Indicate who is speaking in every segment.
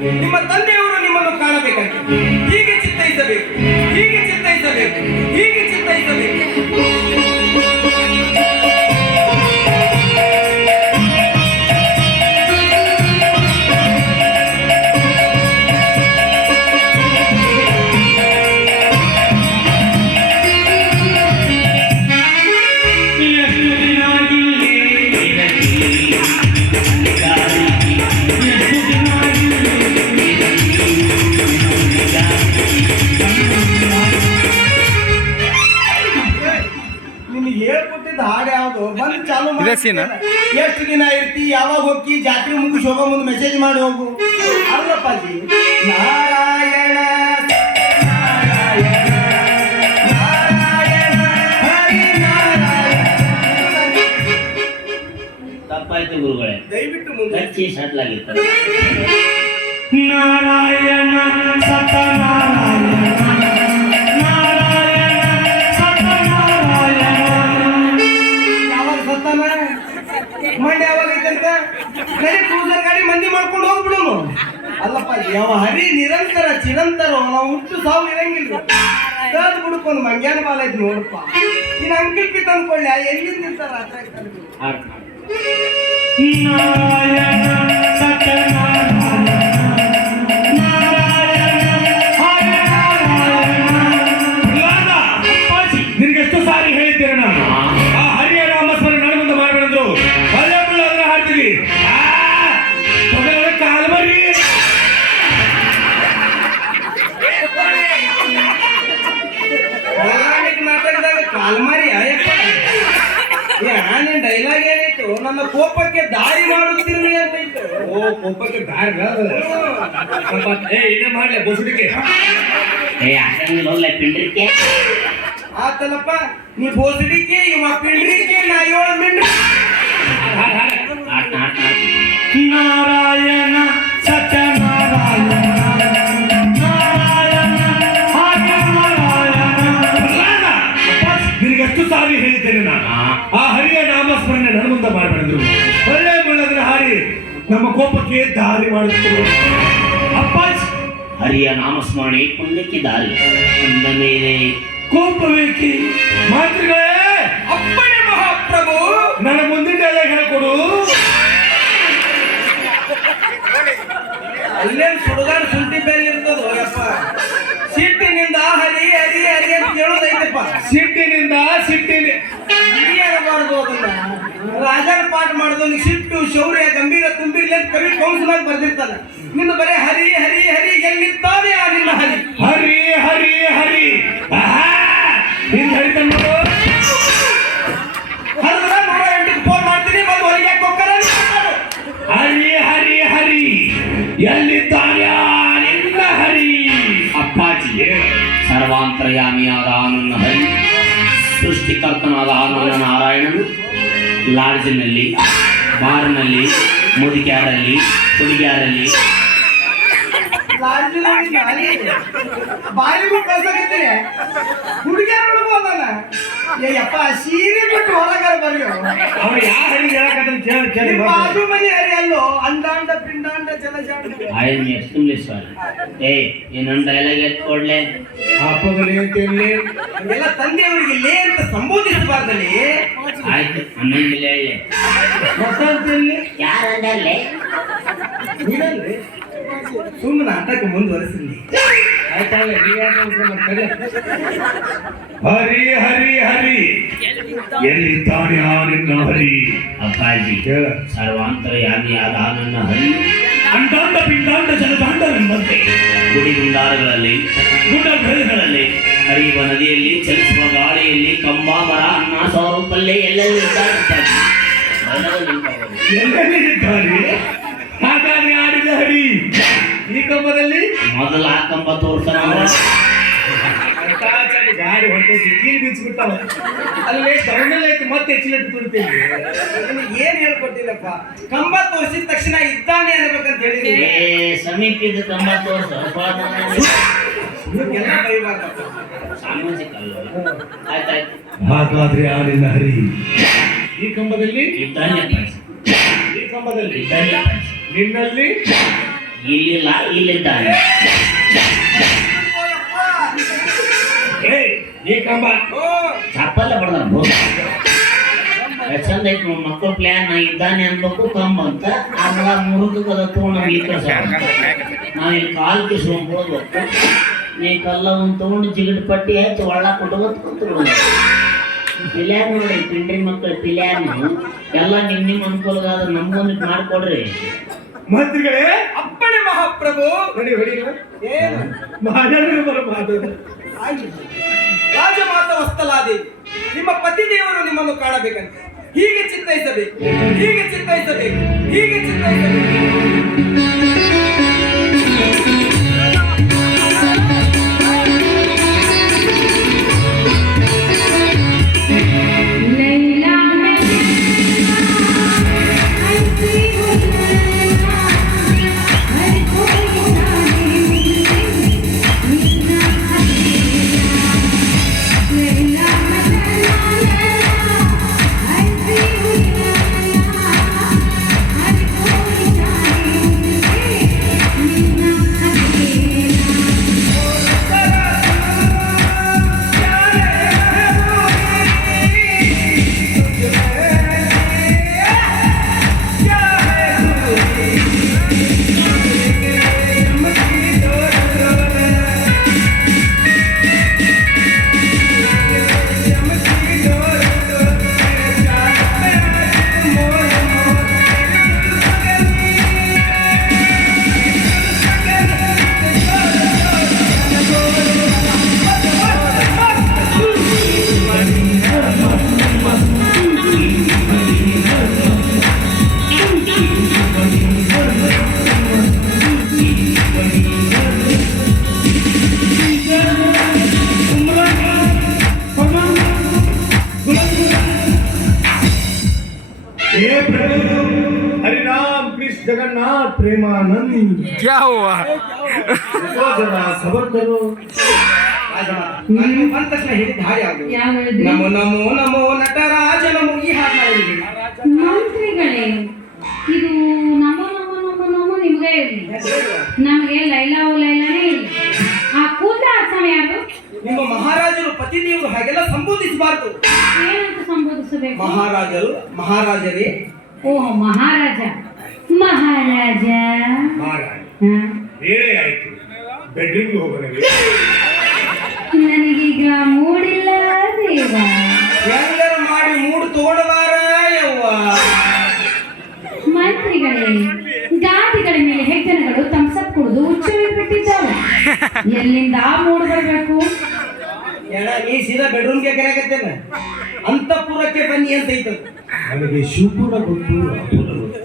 Speaker 1: ನಿಮ್ಮ ತಂದೆಯವರು ನಿಮ್ಮನ್ನು ಕಾಣಬೇಕಂತೆ.
Speaker 2: ಇದೇ
Speaker 1: ಎಷ್ಟು ದಿನ ಇರ್ತಿ? ಯಾವಾಗ ಹೋಗಿ ಜಾತ್ರೆ ಮುಗಿಸಿ ಹೋಗೋ ಮುಂದೆ ಮೆಸೇಜ್ ಮಾಡಿ ಹೋಗು. ಅಲ್ಲಪ್ಪಾಜಿ ನಾರಾಯಣ ನಾರಾಯಣ, ನಾರಾಯಣ, ಹರಿ ನಾರಾಯಣ.
Speaker 3: ತಪ್ಪಾಯ್ತು ಗುರುಗಳೇ.
Speaker 1: ದಯವಿಟ್ಟು ಮುಂದೆ.
Speaker 3: ಹಚ್ಚಿ ಸಟ್ಲಾಗಿರ್ತಾರೆ
Speaker 2: ನಾರಾಯಣ ಸತ್ಯನಾರಾಯಣ
Speaker 1: ನಡಿ ಕ್ರೂಸರ್ ಗಾಡಿ ಮಂದಿ ಮಾಡ್ಕೊಂಡು ಹೋಗ್ಬಿಡೋನು. ಅಲ್ಲಪ್ಪ ಯಾವ ಹರಿ ನಿರಂತರ, ಚಿರಂತರ ನಾವು ಹುಟ್ಟು ಸಾವು ಇರಂಗಿಲ್ಲ ಕದ್ ಬಿಡ್ಕೊಂಡು ಮಂಗ್ಯಾನ ಬಾಲ ಐತಿ ನೋಡಪ್ಪ. ಇನ್ನು ಅಂಕಲ್ ಪಿ ತಂದ್ಕೊಳ್ಳಿ, ಎಲ್ಲಿಂದ ನಿಂತಾರ
Speaker 3: ಹಾಡ್
Speaker 2: ನನ್ನ
Speaker 1: ಕೋಪಕ್ಕೆ ದಾರಿ ಮಾಡುತ್ತಿರುವೆ ಅಂತ
Speaker 2: ಓ ಕೋಪಕ್ಕೆ ದಾರಿ ಏ ಇದೇ ಮಾಡ್ಲೆ ಬಸುಡಿಕೆ.
Speaker 3: ಏ ಅಕ್ಕಂಗಿಲ್ಲ ಹೋಗ್ಲೆ ಪಿಂಡ್ರಿಕೆ.
Speaker 1: ಆತಲ್ಲಪ್ಪ ನೀ ಬೋಸಡಿಕೆ ಇವ ಪಿಂಡ್ರಿಕೆ ನಾ ಏಳು ಮಿಂಡ್ರಿ.
Speaker 2: ನಾರಾಯಣ ಸತ್ಯನಾರಾಯಣ. ನಾರಾಯಣ ಹರಿ ನಾರಾಯಣ ನಿನಗೆಷ್ಟು ಸಾರಿ ಹೇಳಿದ್ದೇನೆ ನಾನು? ಆ ಹರಿಯ ನಾಮಸ್ಮರಣೆ ನಮ್ಮ ಕೋಪಕ್ಕೆ ದಾರಿ ಮಾಡುತ್ತೇವೆ ಅಪ್ಪಾಜಿ
Speaker 3: ಹರಿಯ ನಾಮಸ್ಮರಣೆ ಪುಣ್ಯಕ್ಕೆ ದಾರಿ. ಅಂದ ಮೇಲೆ
Speaker 2: ಕೋಪವೇಕಿ? ಮಾತೃಗಳೇ!
Speaker 1: ಅಪ್ಪಣೆ ಮಹಾಪ್ರಭು!
Speaker 2: ನನ್ನ ಮುಂದಿನ ಎಲ್ಲ ಹೇಳ್ಕೊಡು
Speaker 1: ಅಲ್ಲೇನ್ ಸುಡುಗಾರ ಸುಂಟಿ ಬೆಲ್ಲ ಇರ್ತದೋ ಯಪ್ಪ? ಸಿಟ್ಟಿನಿಂದ ಹರಿ ಹರಿ ಹರಿ ಅಂತ ಹೇಳೋದೈತಪ್ಪ
Speaker 2: ಸಿಟ್ಟಿನಿಂದ
Speaker 1: ಸಿಟ್ಟಿ ರಾಜರ ಪಾಠ ಮಾಡಿದವನು ಸಿಟ್ಟು ಶೌರ್ಯ, ಗಂಭೀರ, ತುಂಬಿರ್ಲಿ ಅಂತ ಕವಿ ಕೌನ್ಸಿಲಾಗಿ ಬರ್ದಿರ್ತಾನೆ. ನಿನ್ನ ಬರೀ ಹರಿ ಹರಿ ಹರಿ ಎಲ್ಲಿದ್ದಾನೆ
Speaker 3: ಲಾಡ್ಜಿನಲ್ಲಿ ಬಾರ್ನಲ್ಲಿ ಮುದುಕ್ಯಾರಲ್ಲಿ ಹುಡುಗಿಯಾರಲ್ಲಿ
Speaker 1: ಬಾಯಿಗೂ ಕಳ್ಸಾಕತ್ತೀರಿ ಹುಡುಗಿಯರು ಹೋದಲ್ಲ ಏಯಪ್ಪ ಸೀರೆ ಬಿಟ್ಟು ಹೊರಗಾರ ಬರ್ರಿ
Speaker 2: ಅವ ಯಾವ ಹರಿ ಹೇಳಕತ್ತಂತ ಕೇಳಿ ಕೇಳಿ
Speaker 1: ನಿಮ್ಮ ಬಾಜು ಮನೆ ಹರಿ ಅಲ್ಲೋ ಅಂದಾಂಡ ಪಿಂಡಾಂಡ
Speaker 3: ಐ ಎಕ್ಸ್ಟ್ರೀಮ್ಲಿ ಏ ಇನ್ನೊಂದು ಡೈಲಾಗ್ ಎತ್ಕೊಡ್ಲೆ
Speaker 2: ಅಂತೇಳಿ
Speaker 1: ಎಲ್ಲ ತಂದೆಯವರಿಗೆ ಲೇ ಅಂತ ಸಂಬೋಧಿಸಬಾರ್ದಲ್ಲಿ.
Speaker 3: ಆಯ್ತು ಹೇಳಿ.
Speaker 1: ಸುಮ್ಮನೆ ನಾಟಕ ಮುಂದುವರೆಸಿದ್ನಿ.
Speaker 2: ಆಯ್ತಾಗ ಹರಿ ಹರಿ ಹರಿ. ಎಲ್ಲಿ ಆ ನಿನ್ನ ಹರಿ?
Speaker 3: ಅಪ್ಪಾಜಿ
Speaker 2: ಸರ್ವಾಂತರ
Speaker 3: ಯಾನಿ ಆದ ನನ್ನ ಹರಿ.
Speaker 2: ಅಂಡಾಂಡ ಪಿಂಡಾಂಡ ಜಲದಾಂಡವೆಂಬಂತೆ
Speaker 3: ಗುಡಿ ಗುಂಡಾರಗಳಲ್ಲಿ ಗುಡ್ಡ ಬೆಳೆಗಳಲ್ಲಿ ಹರಿಯುವ ನದಿಯಲ್ಲಿ ಚಲಿಸುವ ಗಾಳಿಯಲ್ಲಿ ಕಂಬ ಮರ ಅನ್ನ ಸಾವಿರ ಪಲ್ಲೆ. ಎಲ್ಲವೂ.
Speaker 2: ಎಲ್ಲೆಲ್ಲಿದ್ದಾರೆ ಹಾಗಾದ್ರೆ ಆಡಿದ ಹರಿ ಈ ಕಂಬದಲ್ಲಿ?
Speaker 3: ಮೊದಲ ಆ ಕಂಬ ತೋರ್ತಾನ
Speaker 2: ಗಾಡಿ ಹೊಂಟೈತಿ ಕೀಲ್ ಬೀಚ್ಬಿಟ್ಟಾವ. ಅಲ್ಲಿ ಡೌನಲ್ಲಿ ಐತಿ ಮತ್ತೆ ಹೆಚ್ಚಿನ
Speaker 1: ನಿನಗೆ ಏನ್ ಹೇಳ್ಕೊಟ್ಟಿಲ್ಲಪ್ಪ? ಕಂಬ ತೋರಿಸಿದ ತಕ್ಷಣ ಇದ್ದಾನೆ ಅನ್ಬೇಕಂತ ಹೇಳಿದೀನಿ.
Speaker 3: ಏ ಸಮೀಪ ಇದ್ದ ಕಂಬ ತೋರಿಸ ಸಾಮಾಜಿಕ
Speaker 2: ಹಾಗಾದ್ರೆ ನಿನ್ನ ಹರಿ. ಈ ಕಂಬದಲ್ಲಿ? ಈ ಕಂಬದಲ್ಲಿ? ನಿನ್ನಲ್ಲಿ?
Speaker 3: ಇಲ್ಲಿಲ್ಲ ಇಲ್ಲಿದ್ದಾನೆ.
Speaker 2: ಹೇ ಈ ಕಂಬ.
Speaker 3: ಚಪ್ಪಲ್ಲ ಬಡದ ಚಂದ ಐತಿ ನಮ್ಮ ಮಕ್ಕಳ ಪ್ಲಾನ್ ಇದ್ದಾನೆ ಅನ್ಬೇಕು ಕಂಬ ಅಂತ. ಅದ್ರ ಮುರುಗದ ತಗೊಂಡು ಇಲ್ಲಿ ಕಳ್ಸ ನಾವ್ ಇಲ್ಲಿ ಕಾಲು ಕಿಸ್ಕೊಂಡ್ ಹೋಗ್ಬೇಕು ನೀ ಕಲ್ಲವನ್ನು ಒಂದ್ ತಗೊಂಡು ಜಿಗಟ್ ಪಟ್ಟಿ ಹಚ್ಚಿ ಒಳ್ಳ ಕೊಟ್ಟು ಕೂತ್ರು ಪಿಲ್ಯಾರ್ ನೋಡಿ ಪಿಂಡ್ರಿ ಮಕ್ಕಳು ಪಿಲ್ಯಾರ್. ಎಲ್ಲ ನಿಮ್ ನಿಮ್ ಅನುಕೂಲಗಾದ ನಮ್ಗೊಂದು ಮಾಡ್ಕೊಡ್ರಿ.
Speaker 2: ಮಂತ್ರಿಗಳೇ
Speaker 1: ಅಪ್ಪಣೆ ಮಹಾಪ್ರಭು.
Speaker 2: ನೋಡಿ ಹೊಡಿ
Speaker 1: ಏನು?
Speaker 2: ಮಾತಾಡಿದ್ರೆ ಬರೋ.
Speaker 1: ರಾಜಮಾತ ವಸ್ತಲಾದೇವಿ ನಿಮ್ಮ ಪತಿ ದೇವರು ನಿಮ್ಮನ್ನು ಕಾಣಬೇಕಂತೆ. ಹೀಗೆ ಚಿತ್ತೈಸಬೇಕು ಹೀಗೆ ಚಿತ್ತೈಸಬೇಕು ಹೀಗೆ ಚಿತ್ತೈಸಬೇಕು.
Speaker 2: जगन्नाथ प्रेमानंद
Speaker 4: क्या हुआ
Speaker 2: देखो जरा सबर करो
Speaker 1: ರಾಜಮಾತ ನಾನು ಬಂದ ತಕ್ಷಣ ಹೇಳಿದ ಹಾಗೆ ಆಗುದು
Speaker 5: ಯಾವ ಹೇಳಿದ್ರಿ?
Speaker 1: ನಮೋ ನಮೋ ನಮೋ ನಟರಾಜ ನಮೋ ಈ ಹಾಡು ಹೇಳಿದ್ರಿ
Speaker 5: ಮಂತ್ರಿಗಳೇ ಇದು ನಮ್ಮ ನಮ್ಮ ನಮ್ಮ ನಮ್ಮ ನಿಮ್ಗೆ ಇರಲಿ ನಮಗೆ ಲೈಲಾ ಓ ಲೈಲಾನೇ ಇಲ್ಲ ಆ ಕೂದ ಸಮಯ ಅದು
Speaker 1: ನಿಮ್ಮ ಮಹಾರಾಜರು ಪತಿದೇವರು ಹಾಗೆಲ್ಲ ಸಂಬೋಧಿಸಬಾರದು
Speaker 5: ಏನಂತ ಸಂಬೋಧಿಸಬೇಕು
Speaker 1: ಮಹಾರಾಜರು ಮಹಾರಾಜರೇ
Speaker 5: ಓ ಮಹಾರಾಜ ಮಹಾರಾಜ?
Speaker 2: ಹೇಳೇ ಆಯ್ತು. ಬೆಡ್ರೂಮ್ಗೆ ಹೋಗೋಣ
Speaker 5: ನನಗೀಗ ಮೂಡಿಲ್ಲ ದೇವ.
Speaker 1: ಹೆಂಗಾರ ಮಾಡಿ ಮೂಡು ತಗೊಂಡಬಾರ ಯವ್ವ
Speaker 5: ಮಂತ್ರಿಗಳೇ ಗಾದಿಗಳ ಮೇಲೆ ಹೆಗ್ಗಣಗಳು ತಮ್ಸಪ್ ಕುಡಿದು ಹುಚ್ಚವಿಟ್ಬಿಟ್ಟಿದ್ದಾವೆ ಎಲ್ಲಿಂದ ಮೂಡ್ ಬರಬೇಕು?
Speaker 1: ಎಣ ನೀ ಸೀದಾ ಬೆಡ್ರೂಮ್ಗೆ ಕರೆಯಕತ್ತೇನ ಅಂತಃಪುರಕ್ಕೆ ಬನ್ನಿ ಅಂತ ಐತದ
Speaker 2: ನನಗೆ ಶಿವಪುರ ಗೊತ್ತು ಅಪುರ ಗೊತ್ತು.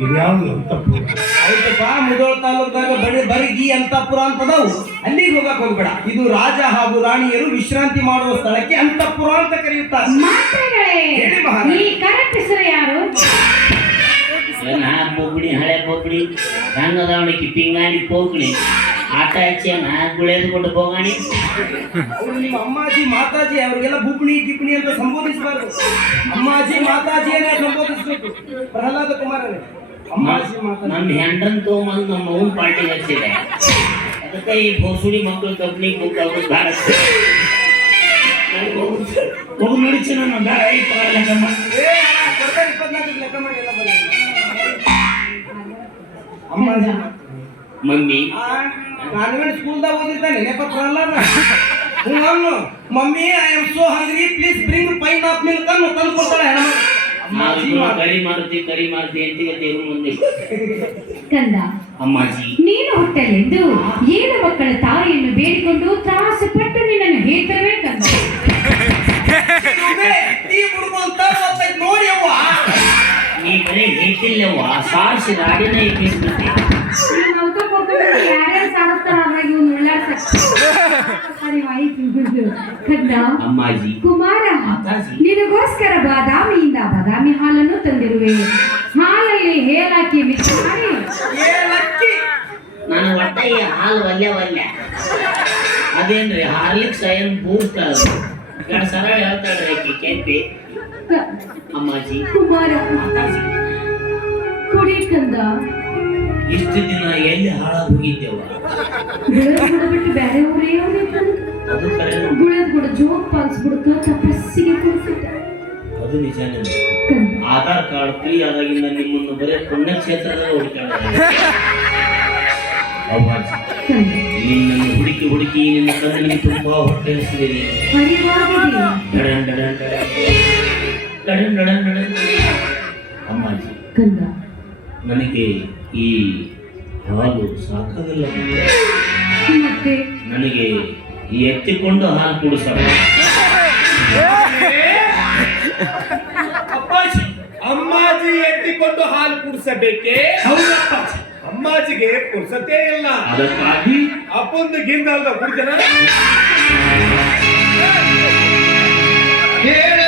Speaker 2: ಇದ್ಯಾವುದು ಅಂತಪುರ
Speaker 1: ಬಾ ಮುದೋಳ ತಾಲೂಕ್ದಾಗ ಬಡಿ ಬರಿಗಿ ಅಂತಃಪುರ ಅಂತದವು. ಅಲ್ಲಿಗೆ ಹೋಗಕ್ ಹೋಗ್ಬೇಡ. ಇದು ರಾಜ ಹಾಗೂ ರಾಣಿಯರು ವಿಶ್ರಾಂತಿ ಮಾಡುವ ಸ್ಥಳಕ್ಕೆ ಅಂತಪುರ ಅಂತ ಕರೆಯುತ್ತಾರೆ. ಹೇಳಿ ಮಹಾರಾಜ.
Speaker 5: ಈ ಯಾರು?
Speaker 3: ಏನ ಬೊಬ್ಬಡಿ ಹಳೆ ಬೊಬ್ಬಡಿ ರಂಗದವಣಿಗೆ ಪಿಂಗಾಣಿ ಪೋಕಣಿ ಆಟ ಹಚ್ಚೇನ ಗುಳೆದು ಕೊಟ್ಟು ಹೋಗಾಣಿ
Speaker 1: ಅವ್ರು ನಿಮ್ಮ ಅಮ್ಮಾಜಿ ಮಾತಾಜಿ ಅವರಿಗೆಲ್ಲ ಬುಬ್ಣಿ ಗಿಬ್ಣಿ ಅಂತ ಸಂಬೋಧಿಸಬಾರ್ದು. ಅಮ್ಮಾಜಿ ಮಾತಾಜಿಯನ್ನೇ ಸಂಬೋಧಿಸ್ಬೇಕು. ಪ್ರಹ್ಲಾದ ಕುಮಾರನೇ.
Speaker 3: ನಮ್ಮ ಹೆಂಡ್ರನ್ ತಗೊಂಬಂದು ನಮ್ಮ ಅವ್ನ ಪಾರ್ಟಿ ಹಚ್ಚಿದೆ. ಅದಕ್ಕೆ ಈ ಭೋಸುಡಿ ಮಕ್ಕಳು ಕಂಪ್ನಿ ಬುಕ್ ಅವ್ರು ಬೇಡ ಹೋಗಿ ನಾನು ಬೇಡ. ಈ ಪಗಾರ
Speaker 1: ಲೆಕ್ಕ ಮಾಡಿ. ಅಮ್ಮಾಜಿ
Speaker 3: ಮಮ್ಮಿ.
Speaker 1: ಕಾನ್ವೆಂಟ್ ಸ್ಕೂಲ್ದಾಗ ಓದಿದ್ದಾನೆ ನೆನಪಲ್ಲ ಹ್ಞೂ mummy I am so hungry please bring pint of milk ಅನ್ನು ತಂದು ಕೊಡ್ತಾಳೆ ಹೆಣ್ಮಗಳು.
Speaker 3: ನಾವಿಬ್ರು. ಕರಿ ಮಾರುತಿ ಕರಿ ಮಾರುತಿ ಎಂತಿಗೆ ದೇವ್ರ ಮುಂದೆ
Speaker 5: ಕಂದ
Speaker 3: ಅಮ್ಮಾಜಿ
Speaker 5: ನೀನು ಹುಟ್ಟಲೆಂದು ಏಳು ಮಕ್ಕಳ ತಾಯಿಯನ್ನು ಬೇಡಿಕೊಂಡು ತ್ರಾಸು ಪಟ್ಟು ನಿನ್ನನ್ನು ಹೇಳ್ತರವೇ ಕಂದ
Speaker 1: ನೋಡಿ ಅವ್ವ
Speaker 3: ನೀ ಬರೀ ಹೇಳ್ತಿಲ್ಲವ್ವ ಸಾರಿಸಿದ
Speaker 5: ನಾವ್ಕ ಕೊಡ್ಕೊಂಡು ಯಾರ್ಯಾರು ಸಾರಿಸ್ತಾರ ಹಾಗಾಗಿ ಒಂದು. ಸರಿ. ಕಂದ
Speaker 3: ಅಮ್ಮಾಜಿ.
Speaker 5: ಕುಮಾರ. ನಿನಗೋಸ್ಕರ ಬಾದಾಮಿಯಿಂದ ಬಾದಾಮಿ ಹಾಲನ್ನು ತಂದಿರುವೆ. ಹಾಲಲ್ಲಿ ಹೇಲಾಕಿ ಮಿಕ್ಸ್ ಮಾಡಿ.
Speaker 3: ನಾನು ಒಟ್ಟ ಹಾಲು ಒಲ್ಲೆ ಒಲ್ಲೆ ಅದೇನ್ರಿ ಹಾರ್ಲಿಕ್ಸ್ ಏನ್ ಎರಡು ಸರಳ ಹೇಳ್ತಾಳ್ರಿ ಆಕಿ ಕೆಂಪಿ ಅಮ್ಮಾಜಿ.
Speaker 5: ಕುಮಾರ. ಕುಡಿ ಕಂದ.
Speaker 3: ಇಷ್ಟು ದಿನ ಎಲ್ಲಿ ಹಾಳಾಗಿ ಹೋಗಿದ್ದೇವ
Speaker 5: ಬಿಟ್ಟು ಬೇರೆ ಊರೇ ಹೋಗಿತ್ತು
Speaker 3: ಅದು
Speaker 5: ತಪಸ್ಸಿಗೆ
Speaker 3: ನಿಜಾನೇ ಆಧಾರ್ ಕಾರ್ಡ್ ಫ್ರೀ ಆದಾಗಿಂದ ನಿಮ್ಮನ್ನು ಬರೀ ಪುಣ್ಯಕ್ಷೇತ್ರದಲ್ಲಿ ಹುಡುಕಾಡ ಅವಾಜ್.
Speaker 5: ಕಂದ
Speaker 3: ನಿನ್ನನ್ನು ಹುಡುಕಿ ಹುಡುಕಿ ನಿನ್ನ ಕಣ್ಣಿಗೆ ತುಂಬಾ ಹೊಟ್ಟೆ ಹಸಿದಿದೆ ಡಡನ್ ಡಡನ್ ಡಡನ್ ಡಡನ್ ಡಡನ್. ಅಮ್ಮಾಜಿ. ನನಗೆ ಈ ಹಾಲು ಸಾಕಾಗಲ್ಲ ನನಗೆ ಎತ್ತಿಕೊಂಡು ಹಾಲು ಕುಡಿಸಬೇಕು
Speaker 2: ಅಪ್ಪಾಜಿ ಅಮ್ಮಾಜಿ ಎತ್ತಿಕೊಂಡು ಹಾಲು ಕುಡಿಸಬೇಕೆ?
Speaker 1: ಹೌದಪ್ಪ
Speaker 2: ಅಮ್ಮಾಜಿಗೆ ಪುರ್ಸತೆ ಇಲ್ಲ.
Speaker 3: ಅದಕ್ಕಾಗಿ
Speaker 2: ಅಪ್ಪೊಂದು ಗಿಂದ ಅಲ್ದ ಕುಡಿತನ?
Speaker 1: ಹೇಳ